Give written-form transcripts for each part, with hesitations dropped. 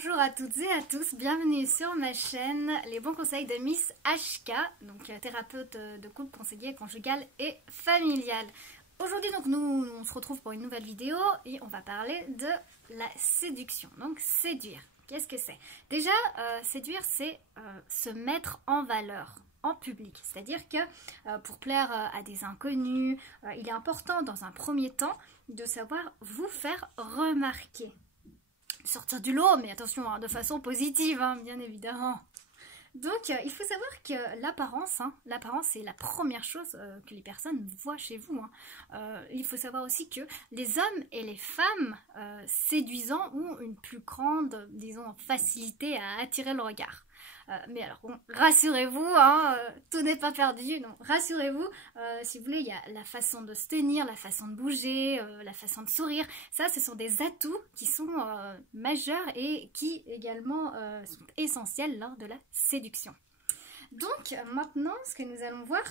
Bonjour à toutes et à tous, bienvenue sur ma chaîne Les bons conseils de Miss HK, donc thérapeute de couple, conseiller conjugal et familial. Aujourd'hui donc on se retrouve pour une nouvelle vidéo et on va parler de la séduction, donc séduire. Qu'est-ce que c'est? Déjà, séduire c'est se mettre en valeur en public, c'est-à-dire que pour plaire à des inconnus, il est important dans un premier temps de savoir vous faire remarquer. Sortir du lot, mais attention, hein, de façon positive, hein, bien évidemment. Donc, il faut savoir que l'apparence, c'est la première chose que les personnes voient chez vous. Il faut savoir aussi que les hommes et les femmes séduisants ont une plus grande, disons, facilité à attirer le regard. Mais alors, bon, rassurez-vous, tout n'est pas perdu. Non, rassurez-vous, si vous voulez, il y a la façon de se tenir, la façon de bouger, la façon de sourire. Ça, ce sont des atouts qui sont majeurs et qui également sont essentiels lors de la séduction. Donc, maintenant, ce que nous allons voir,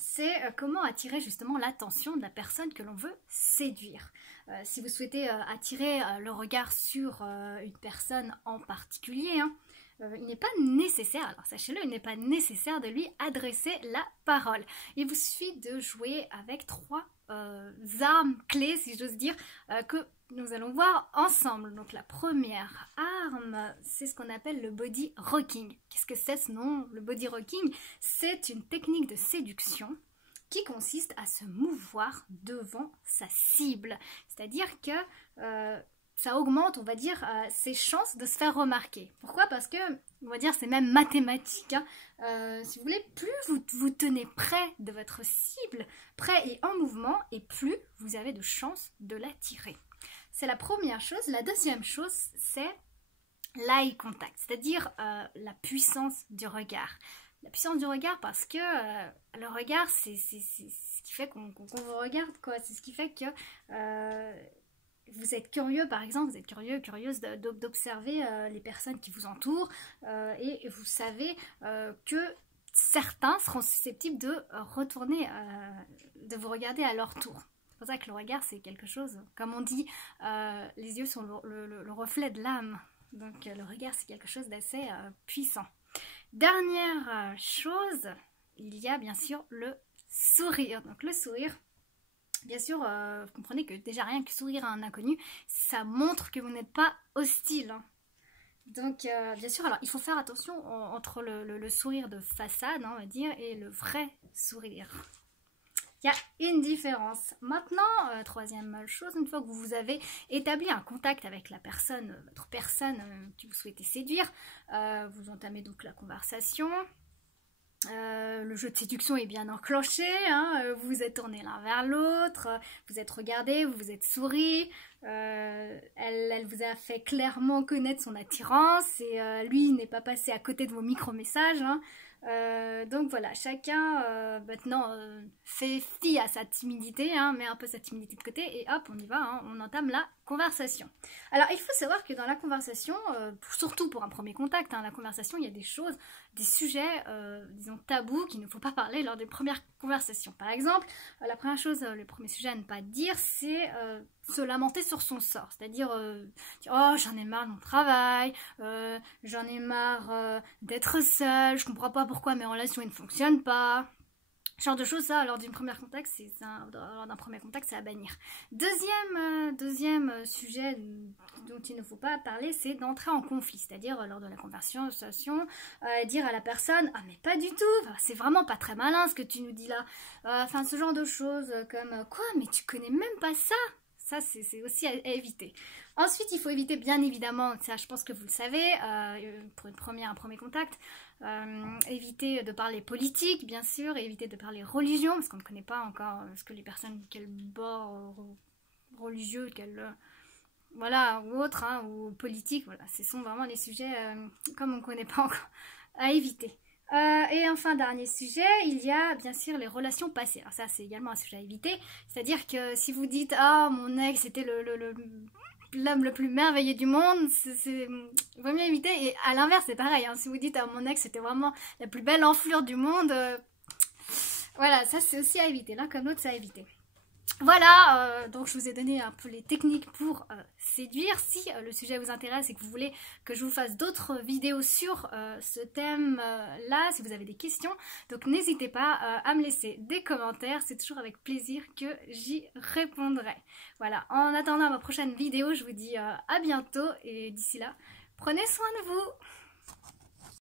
c'est comment attirer justement l'attention de la personne que l'on veut séduire. Si vous souhaitez attirer le regard sur une personne en particulier, il n'est pas nécessaire, alors sachez-le, il n'est pas nécessaire de lui adresser la parole. Il vous suffit de jouer avec trois armes clés, si j'ose dire, que nous allons voir ensemble. Donc la première arme, c'est ce qu'on appelle le body rocking. Qu'est-ce que c'est ce nom? Le body rocking, c'est une technique de séduction qui consiste à se mouvoir devant sa cible. C'est-à-dire que ça augmente, on va dire, ses chances de se faire remarquer. Pourquoi? Parce que, on va dire, c'est même mathématique. Si vous voulez, plus vous tenez près de votre cible, près et en mouvement, et plus vous avez de chances de l'attirer. C'est la première chose. La deuxième chose, c'est l'eye contact, c'est-à-dire la puissance du regard. La puissance du regard parce que le regard, c'est ce qui fait qu'on vous regarde, quoi. C'est ce qui fait que vous êtes curieux, par exemple, vous êtes curieuse d'observer les personnes qui vous entourent et vous savez que certains seront susceptibles de retourner, de vous regarder à leur tour. C'est pour ça que le regard, c'est quelque chose, comme on dit, les yeux sont le reflet de l'âme. Donc le regard, c'est quelque chose d'assez puissant. Dernière chose, il y a bien sûr le sourire. Donc le sourire, bien sûr, vous comprenez que déjà rien que sourire à un inconnu, ça montre que vous n'êtes pas hostile. Donc, bien sûr, alors il faut faire attention entre le sourire de façade, on va dire, et le vrai sourire. Il y a une différence. Maintenant, troisième chose, une fois que vous avez établi un contact avec la personne, votre personne que vous souhaitez séduire, vous entamez donc la conversation. Le jeu de séduction est bien enclenché, vous vous êtes tournés l'un vers l'autre, vous êtes regardés, vous vous êtes souri, elle vous a fait clairement connaître son attirance et lui n'est pas passé à côté de vos micro-messages. Donc voilà, chacun maintenant fait fi à sa timidité, met un peu sa timidité de côté et hop, on y va, on entame la conversation. Alors il faut savoir que dans la conversation, surtout pour un premier contact, la conversation, il y a des choses, des sujets, disons tabous qu'il ne faut pas parler lors des premières conversations. Par exemple, la première chose, le premier sujet à ne pas dire, c'est se lamenter sur son sort, c'est-à-dire oh j'en ai marre de mon travail, j'en ai marre d'être seule, je comprends pas pourquoi mes relations ne fonctionnent pas. Ce genre de choses, ça, lors d'un premier contact, c'est à bannir. Deuxième sujet dont il ne faut pas parler, c'est d'entrer en conflit, c'est-à-dire lors de la conversation, dire à la personne, ah mais pas du tout, c'est vraiment pas très malin ce que tu nous dis là. Enfin, ce genre de choses comme, quoi, mais tu connais même pas ça. Ça, c'est aussi à éviter. Ensuite, il faut éviter, bien évidemment, ça je pense que vous le savez, pour un premier contact, éviter de parler politique, bien sûr, et éviter de parler religion, parce qu'on ne connaît pas encore ce que les personnes, quel bord religieux, voilà, ou autre, ou politique, voilà, ce sont vraiment les sujets, comme on ne connaît pas encore, à éviter. Et enfin, dernier sujet, il y a bien sûr les relations passées. Alors ça, c'est également un sujet à éviter. C'est-à-dire que si vous dites « Ah, mon ex, c'était l'homme le plus merveilleux du monde », il vaut mieux éviter. Et à l'inverse, c'est pareil. Si vous dites « Ah, mon ex, c'était vraiment la plus belle enflure du monde », voilà, ça c'est aussi à éviter. L'un comme l'autre, c'est à éviter. Voilà, donc je vous ai donné un peu les techniques pour séduire. Si le sujet vous intéresse et que vous voulez que je vous fasse d'autres vidéos sur ce thème-là, si vous avez des questions, donc n'hésitez pas à me laisser des commentaires, c'est toujours avec plaisir que j'y répondrai. Voilà, en attendant ma prochaine vidéo, je vous dis à bientôt et d'ici là, prenez soin de vous.